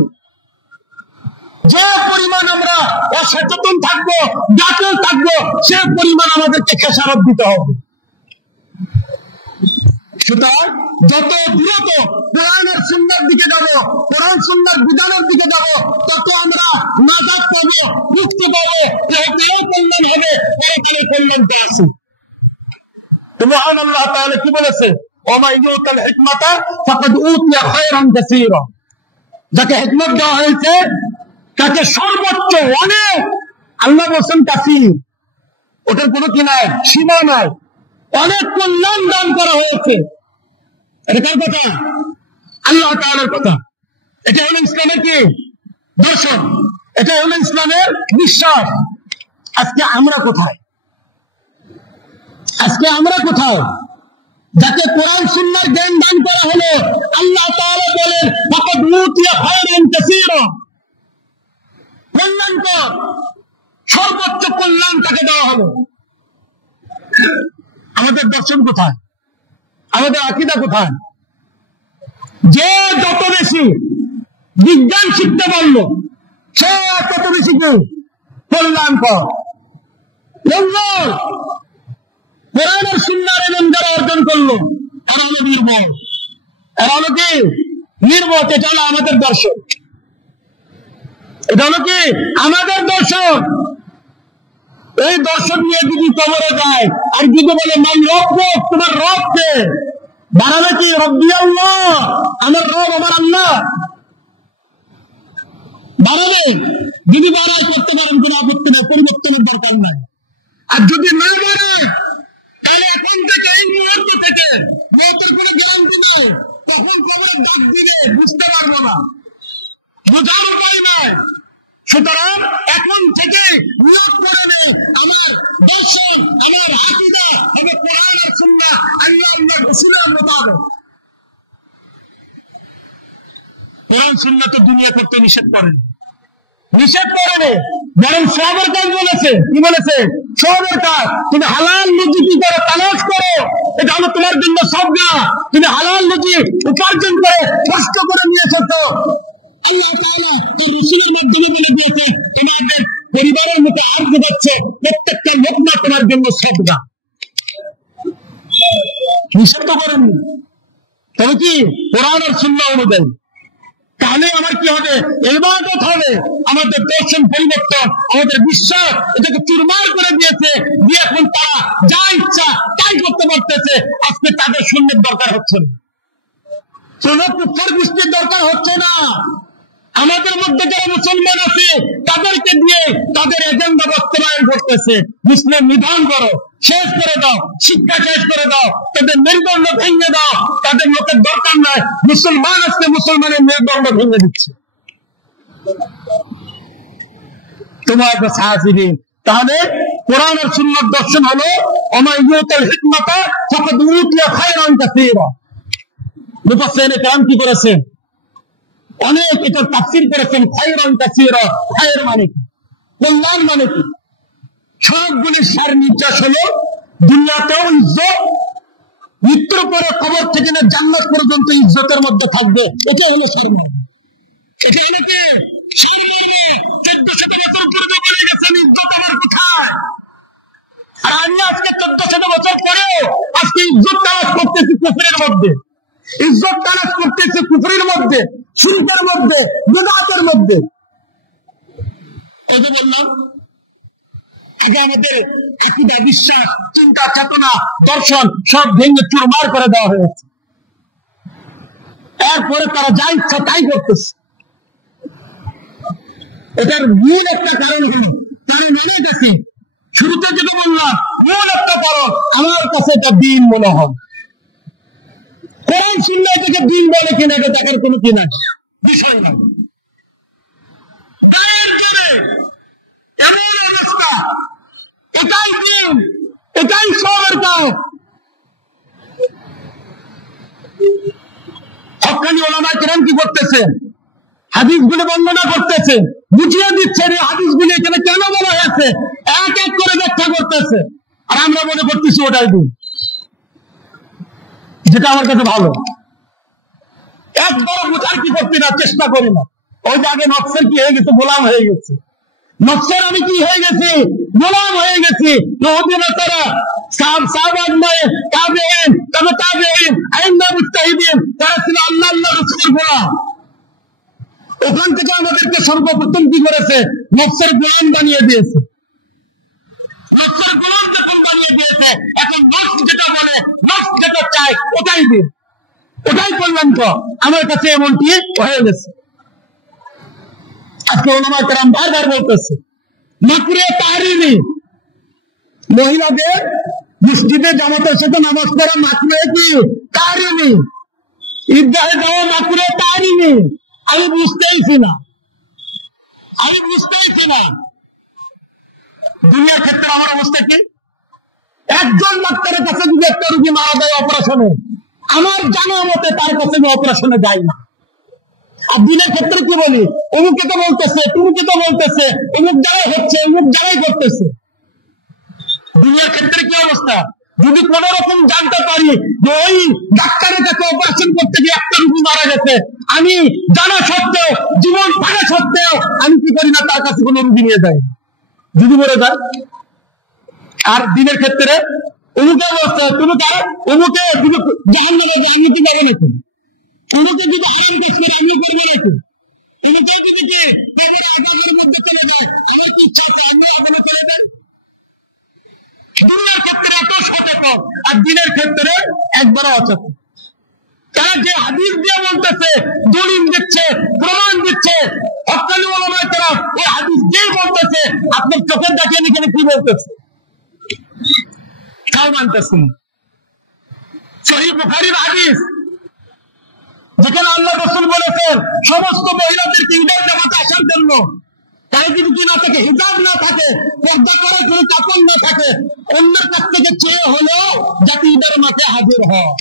যে পরিমাণ আমরা অসচেতন থাকবো, গাফেল থাকবো, সে পরিমাণ আমাদেরকে খেসারত দিতে হবে। সুতরাং যত দ্রুত কোরআনের সুন্নাহর দিকে যাব, কোরআন সুন্নাহর বিধানের দিকে যাব, তত আমরা নাজাত পাবো, মুক্তি পাবো, এও কল্যাণ হবে, এখানে কল্যাণটা আছে। তো মহান আল্লাহ তাআলা কি বলেছে, ওমা ইউতাল হিকমাতা ফাকাদ উতিয়া খায়রান কাসীরা। যাকে হিকমত দেওয়া হয়েছে তাকে সর্বোচ্চ অনেক, আল্লাহ বলেন কাসীর, ওটার কোনো কি নাই, সীমা নাই, অনেক কল্যাণ দান করা হয়েছে। এটা কার কথা? আল্লাহ তাআলার কথা। এটা হলো ইসলামের কি দর্শন, এটা হলো ইসলামের বিশ্বাস। আজকে আমরা কোথায়? যাকে কোরআন সুন্নাহর জ্ঞান দান করা হলো, আল্লাহ তাআলা বলেন ফাকাদ উতিয়া খায়রান কাসীরা, কল্যাণকর সর্বোচ্চ কল্যাণ তাকে দেওয়া হলো। আমাদের দর্শন কোথায়? আমাদের আকীদা কোথায়? যে যত বেশি বিজ্ঞান শিখতে পারলো সে তত বেশি কি কল্যাণকর। কোরআনের সুন্নাহর ইলম যারা অর্জন করলো এরা হলো নির্বোধ। এরা হলো কি নির্বোধ। এটা হলো আমাদের দর্শন, এটা হলো কি আমাদের দর্শন। এই দর্শন নিয়ে যদি কবরে যায় আর যদি বলে মান রব, তোমার রবকে বাড়াবে কি রব্বি আল্লাহ, আমার রব আমার আল্লাহ বাড়াবে। যদি বাড়ায় করতে পারেন কোনো আপত্তি নেই, পরিবর্তনের দরকার নাই। আর যদি না বাড়ায় তাহলে এখন থেকে এই মুহূর্ত থেকে মৌতের কোনো গ্যারান্টি নাই, তখন কবরের ডাক দিলে বুঝতে পারবো না, বোঝার উপায় নাই। সুতরাং এখন থেকে নিয়োগ করে নেই আমার দর্শন, আমার আকীদা হবে কোরআন আর সুন্নাহ, আল্লাহ আল্লাহর রাসূলের মোতাবেক। কোরআন সুন্নাহ তো দুনিয়া করতে নিষেধ করেনি, বরং সওয়াবের কাজ বলেছে। কি বলেছে? সওয়াবের কাজ। তুমি হালাল রুজি কি করে তালাশ করো, এটা হলো তোমার জন্য সওয়াব। তুমি হালাল রুজি উপার্জন করে কষ্ট করে নিয়ে এসেছো, আল্লাহ তাআলা এই রাসূলের মাধ্যমে বলে দিয়েছেন তোমাদের পরিবারের মতো আর যে যাচ্ছে প্রত্যেকটা লোকমা তোমার জন্য সওয়াব। নিষেধ তো করেননি, তবে কি কোরআন আর সুন্নাহ অনুযায়ী। তাহলে আমার কি হবে? ইবাদত হবে। আমাদের দর্শন পরিবর্তন, আমাদের বিশ্বাস এটাকে চুরমার করে দিয়েছে, দিয়ে এখন তারা যা ইচ্ছা তাই করতে পারতেছে। আজকে তাদের শূন্যের দরকার হচ্ছে না, কোন কুফর গোষ্ঠীর দরকার হচ্ছে না। আমাদের মধ্যে যারা মুসলমান আছে তাদেরকে দিয়ে তাদের এজেন্ডা বাস্তবায়ন করতেছে। মুসলিম নিধন করো, শেষ করে দাও, শিক্ষা শেষ করে দাও, তাদের মেরুদণ্ড ভেঙে দাও, তাদের লোকের দরকার নাই। মুসলমান আজকে মুসলমানের মেরুদণ্ড ভেঙে দিচ্ছে তোমার সাহায্যে। তাহলে কোরআন আর সুন্নাহর দর্শন হলো ওমা ইউতিল হিকমাতা ফাকাদ উতিয়া খায়রান কাসীরা। মুফাসসিরিনে কেরাম কি করেছেন? অনেক এটা তাফসীর করেছেন। খায়রান কাসীরা, খায়র মানে কি? কল্যাণ মানে কি? সবগুলি সার নির্যাস হলো দুনিয়াতেও ইজ্জত, মৃত্যুর পরে কবর থেকে না জান্নাত পর্যন্ত ইজ্জতের মধ্যে থাকবে। এটাই হলো সারমর্ম। এটা হলো কি সারমর্ম? 1400 বছর পূর্বে বলে গেছেন ইজ্জত আমার কোথায়। আর আমি আজকে 1400 বছর পরেও আজকে ইজ্জত তালাশ করতেছি কুফরের মধ্যে, ইজ্জত তালাশ করতেছি কুফরের মধ্যে, শিরকের মধ্যে, বিদআতের মধ্যে। এই যে বললাম আগে আমাদের আকীদা, বিশ্বাস, চিন্তা, চেতনা, দর্শন সব ভেঙে চুরমার করে দেওয়া হয়েছে। এরপরে তারা যা ইচ্ছা তাই করতেছে। এটার মূল একটা কারণ হলো তারা মেনে গেছে। শুরুতে যেটা বললাম মূল একটা কারণ, আমার কাছে এটা দিন মনে হয়। কোরআন সুন্নাহ এটাকে দিন বলে কিনা এটা দেখার কোনো কি নাই, বিষয় না। এমন অবস্থা, এটাই দিন, এটাই সওয়াবের কাজ। হক্কানি উলামায়ে কেরাম কি করতেছেন? হাদিসগুলো বর্ণনা করতেছে, বুঝিয়ে দিচ্ছেন এই হাদিসগুলো এখানে কেন বলা হয়েছে, এক এক করে ব্যাখ্যা করতেছে। আর আমরা মনে করতেছি ওটাই দিন, যেটা আমার কাছে ভালো। একবার বোঝার কি করতে না চেষ্টা করি না। ওই যে আগে নকশের কি হয়ে গেছে, গোলাম হয়ে গেছে। নকশের আমি কি হয়ে গেছি? গোলাম হয়ে গেছি। তারা ছিল আল্লাহ আল্লাহ রাসূলের গোলাম। ওখান থেকে আমাদেরকে সর্বপ্রথম কি করেছে? নকশের গোলাম বানিয়ে দিয়েছে। নকশের গোলাম যখন বানিয়ে দিয়েছে, এখন নকশ যেটা বলে, নকশ যেটা চাই ওটাই দিন, ওটাই করলাম। তো আমার কাছে এমনটি হয়ে গেছে। আজকে উলামায়ে কেরাম বারবার বলতেছে মাকরুহে তাহরিমি, মহিলাদের মসজিদে জামাতের সাথে নামাজ পড়া মাকরুহে কি তাহরিমি, ঈদগাহে যাওয়া মাকরুহে তাহরিমি। আমি বুঝতেইছি না। দুনিয়ার ক্ষেত্রে আমার অবস্থা কি? একজন ডাক্তারের কাছে যদি একটা রোগী মারা যায় অপারেশনে, আমার জানা মতে তার কাছে অপারেশনে যাই না। আর দিনের ক্ষেত্রে কি বলি? অমুকে তো বলতেছে, তুমুকে তো বলতেছে, অমুক জায়গায় হচ্ছে, অমুক জায়গায় করতেছে। দুনিয়ার ক্ষেত্রে কি অবস্থা? যদি কোন রকম জানতে পারি যে ওই ডাক্তারের কাছে অপারেশন করতে গিয়ে একটা রোগী মারা গেছে, আমি জানা সত্ত্বেও, জীবন থাকা সত্ত্বেও আমি কি করি না, তার কাছে কোনো রোগী নিয়ে যাই যদি মরে যায়। আর দিনের ক্ষেত্রে অমুকে বলছে তুমি কার অমুকে তুমি জাহান্নামে আমি কি করবে নাকি? অমুকে যদি হারাম কাজ করে আমি করবো নাকি? অমুকে যদি আগামীর মধ্যে চলে যায় আমার কি ইচ্ছা আছে আমি আগামী করে দেন? দুনিয়ার ক্ষেত্রে এত সচেতন আর দিনের ক্ষেত্রে একবারও অচেতন। তারা যে হাদিস দিয়ে বলতেছে, দলিল দিচ্ছে, প্রমাণ দিচ্ছে, হক্কানি ওলামায়ে কেরাম ওই হাদিস দিয়ে বলতেছে, আপনার চোখের দেখেন এখানে কি বলতেছে তাও মানতেছেন। সহিহ বুখারীর হাদিস যেখানে আল্লাহ রাসূল বলেছেন সমস্ত মহিলাদেরকে ঈদের জামাতে আসার জন্য তারা যদি কি না থাকে, হিজাব না থাকে, পর্দা করার কোনো কাপড় না থাকে, অন্যের কাছ থেকে চেয়ে হলেও যাতে ঈদের মাঠে হাজির হয়।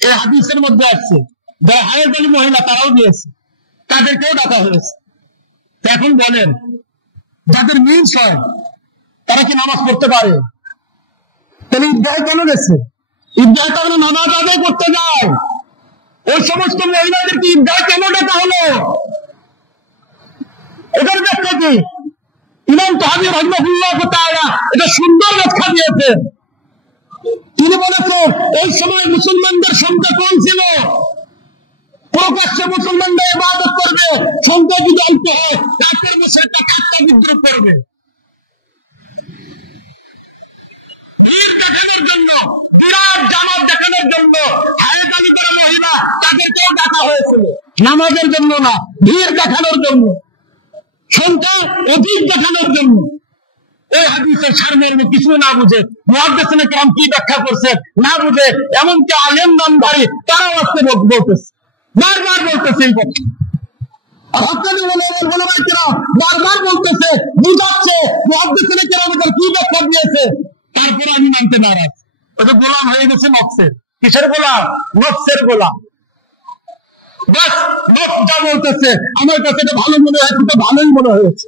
এই হাদিসের মধ্যে আসছে যারা হায়েজালি মহিলা তারাও দিয়েছে, তাদেরকেও ডাকা হয়েছে। এখন বলেন যাদের মিন্স হয় তারা কি নামাজ পড়তে পারে? তাহলে ঈদগাহে কেন গেছে? ঈদগাহে তো আমরা নামাজ আদায় করতে যাই, ওই সমস্ত মহিলাদেরকে ঈদগাহে কেন ডাকা হলো? এটার ব্যাখ্যা কি? ইমাম তাহাবী রাহিমাহুল্লাহ তাআলা এটা সুন্দর ব্যাখ্যা দিয়েছেন। তিনি বলেছেন এই সময় মুসলমানদের সংখ্যা কম ছিল, প্রকাশ্যে মুসলমানরা ইবাদত করবে, সংখ্যা যদি অল্প হয় তারপর মুশরিকরা কাট্টা বিদ্রোহ করবে। দেখানোর জন্য, বিরাট জামাত দেখানোর জন্য হায়েজালি করে মহিলা তাদেরকেও ডাকা হয়েছিল, নামাজের জন্য না, ভিড় দেখানোর জন্য, সংখ্যা অধিক দেখানোর জন্য। এই হাদিসের সারমর্ম কিছু না বুঝে মুহাদ্দিসিনে কেরাম কি ব্যাখ্যা করছে না বুঝে, এমনকি আলেম নামধারী তারাও আজকে বলতেছে, বারবার বলতেছে এই কথা। হক্কানি ওলামায়ে কেরাম বারবার বলতেছে, বুঝাচ্ছে মুহাদ্দিসিনে কেরাম এটার কি ব্যাখ্যা দিয়েছে, তারপরে আমি মানতে নারাজ। ওটা গোলাম হয়ে গেছে নফসের। কিসের গোলাম? নফসের গোলাম। বাস নফস যা বলতেছে আমার কাছে এটা ভালো মনে হয়েছে, তো ভালোই মনে হয়েছে।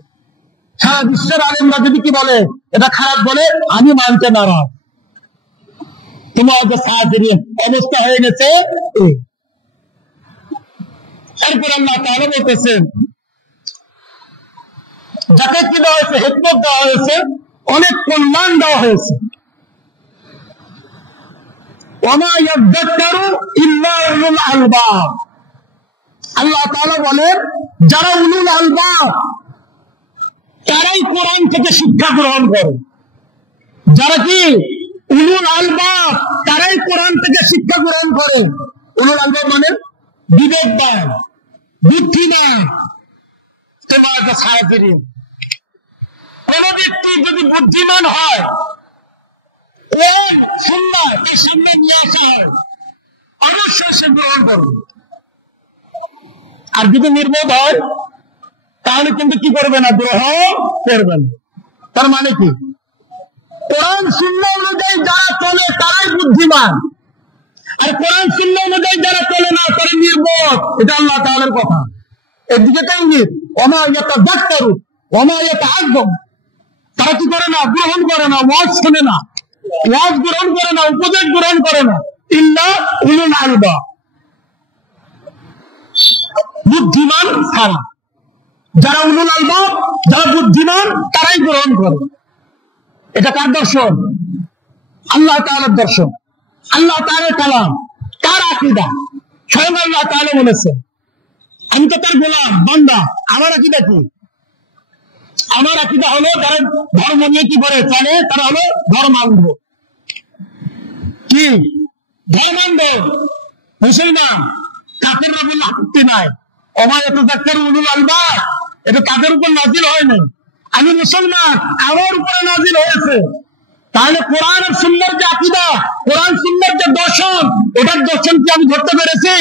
সারা বিশ্বের আলেমরা যদি কি বলে এটা খারাপ বলে আমি মানতে নারাজ। তোমার অবস্থা হয়ে গেছে। এরপর আল্লাহ তাআলা বলতেছেন যাকে কি দেওয়া হয়েছে, হিকমত দেওয়া হয়েছে, অনেক কল্যাণ দেওয়া হয়েছে। ওয়ামা ইয়াযাক্কারু ইল্লা উলুল আলবাব। আল্লাহ তাআলা বলেন যারা উলুল আলবাব তারাই কোরআন থেকে শিক্ষা গ্রহণ করে। যারা কি উলুল আলবাব তারাই কোরআন থেকে শিক্ষা গ্রহণ করে। উলুল আলবাব মানে বিবেকবান, বুদ্ধিমান। তোমার সাহায্যের কোন ব্যক্তি যদি বুদ্ধিমান হয়, এর সুন্নাহ এর সামনে নিয়ে আসা হয়, অবশ্যই সে গ্রহণ করবে। আর যদি নির্বোধ হয় তাহলে কিন্তু কি করবে না, গ্রহণ করবে না। তার মানে কি? কোরআন সুন্নাহ অনুযায়ী যারা চলে তারাই বুদ্ধিমান, আর কোরআন সুন্নাহ অনুযায়ী যারা চলে না তারা নির্বোধ। এটা আল্লাহ তাআলার কথা। এদিকে তাওহীদ ওমা ইয়াতাযাক্কারু ওমা ইয়াতাআযযাম। তারা কি করে না, গ্রহণ করে না, ওয়াজ শোনে না, ওয়াজ গ্রহণ করে না, উপদেশ গ্রহণ করে না, ইল্লা উলুল আলবাব, বুদ্ধিমান ছাড়া। যারা উলুল আলবাব, যারা বুদ্ধিমান তারাই গ্রহণ করে। এটা কার দর্শন? আল্লাহ তাআলার দর্শন, আল্লাহ তাআলার কালাম, তার আকীদা। স্বয়ং আল্লাহ তাআলা বলেছেন আমি তো তার গোলাম বান্দা। আমার আকীদা কি? আমার আকীদা হলো যারা ধর্ম নিয়ে কি করে চলে তারা হলো ধর্মান্ধ। কি ধর্মান্ধ? মুসলমান কাফেররা বললে আপত্তি নাই। ওমা ইয়াতাযাক্কারু উলুল আলবাব, এটা তাদের উপর নাজিল হয়নি। আমি মুসলমান, আমার উপরে নাজিল হয়েছে। তাহলে কোরআন আর সুন্নাহর যে আকীদা, কোরআন সুন্নাহর যে দর্শন, এটার দর্শন কি আমি ধরতে পেরেছি?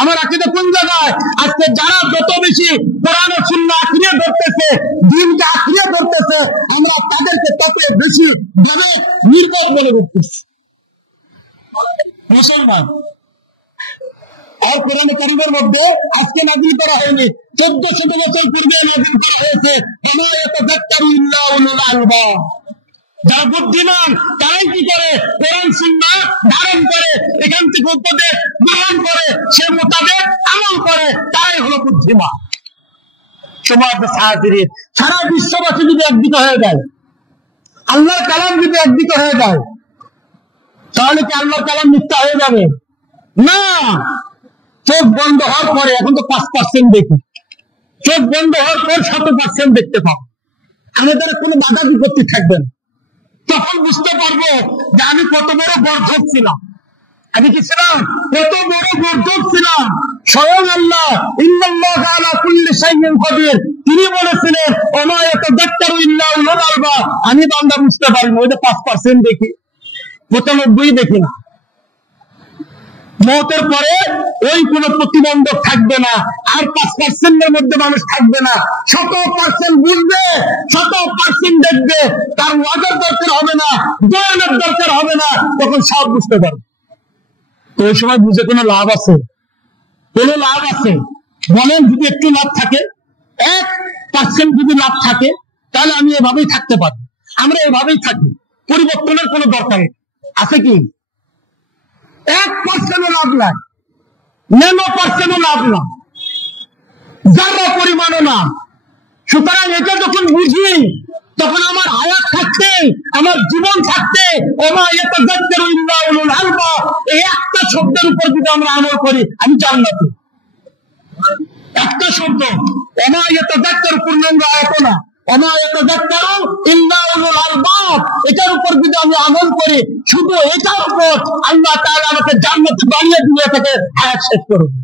আমার আকীদা কোন জায়গায়? আজকে যারা যত বেশি কোরআন আর সুন্নাহ আঁকড়িয়ে ধরতেছে, দ্বীনকে আঁকড়িয়ে ধরতেছে, আমরা তাদেরকে তত বেশি ভাবে নির্বোধ মনে করতেছি। মুসলমান আর কোরআনে কারীমের মধ্যে আজকে নাযিল করা হয়নি, 1400 বছর পূর্বে নাযিল করা হয়েছে। ওমা ইয়াতাযাক্কারু ইল্লা উলুল আলবাব। যারা বুদ্ধিমান তারাই কি করে, কোরআন সুন্নাহ ধারণ করে, এখান থেকে উপদেশ গ্রহণ করে, সে মোতাবেক আমল করে, তারাই হলো বুদ্ধিমান। তোমার সাহায্যের সারা বিশ্ববাসী যদি একদিকে হয়ে যায়, আল্লাহর কালাম যদি একদিকে হয়ে যায়, তাহলে কি আল্লাহ তাআলা মিথ্যা হয়ে যাবে? না, চোখ বন্ধ হওয়ার পরে, এখন তো 5% দেখি, চোখ বন্ধ হওয়ার পর 100% দেখতে পাবো। আমাদের কোনো বাধা বিপত্তি থাকবে না। তখন বুঝতে পারবো যে আমি কত বড় গর্ধব ছিলাম। আমি কি ছিলাম? কত বড় গর্ধব ছিলাম। স্বয়ং আল্লাহ ইন্নাল্লাহা আলা কুল্লি শাইইন কাদির, তিনি বলেছিলেন ওমা ইয়াতাযাক্কারু ইল্লা উলুল আলবাব। আমি বান্দা বুঝতে পারিনি, ওই যে 5% দেখি, 95 দেখি না। মওতের পরে ওই কোন প্রতিবন্ধক থাকবে না, আর 5% মধ্যে মানুষ থাকবে না। 100% বুঝবে, 100% দেখবে, তার ওয়াজার দরকার হবে না, দয়ানের দরকার হবে না, তখন সব বুঝতে পারবে। তো ওই সময় বুঝে কোনো লাভ আছে? কোনো লাভ আছে? বলেন, যদি একটু লাভ থাকে, 1% যদি লাভ থাকে, তাহলে আমি এভাবেই থাকতে পারি। আমরা এভাবেই থাকি, পরিবর্তনের কোনো দরকার আছে কি? 1% লাভ নাই, 9% লাভ না, যারা পরিমাণও না। সুতরাং এটা যখন বুঝি, তখন আমার হায়াত থাকতে, আমার জীবন থাকতে, ওমা ইয়াতাযাক্কারু ইল্লা উলুল আলবাব, এই একটা শব্দের উপর যদি আমরা আমল করি, আমি জান্নাতে। একটা শব্দ, ওমা ইয়াতাযাক্কারু, পূর্ণাঙ্গ আয়াত না, ওমা ইয়াতাযাক্কারু ইল্লা উলুল আলবাব, এটার উপর যদি আমি আমল করি, শুধু এটার উপর আল্লাহ তাআলা আমাকে জান্নাতে বানিয়ে দিয়ে থেকে হায়াত শেষ করবে।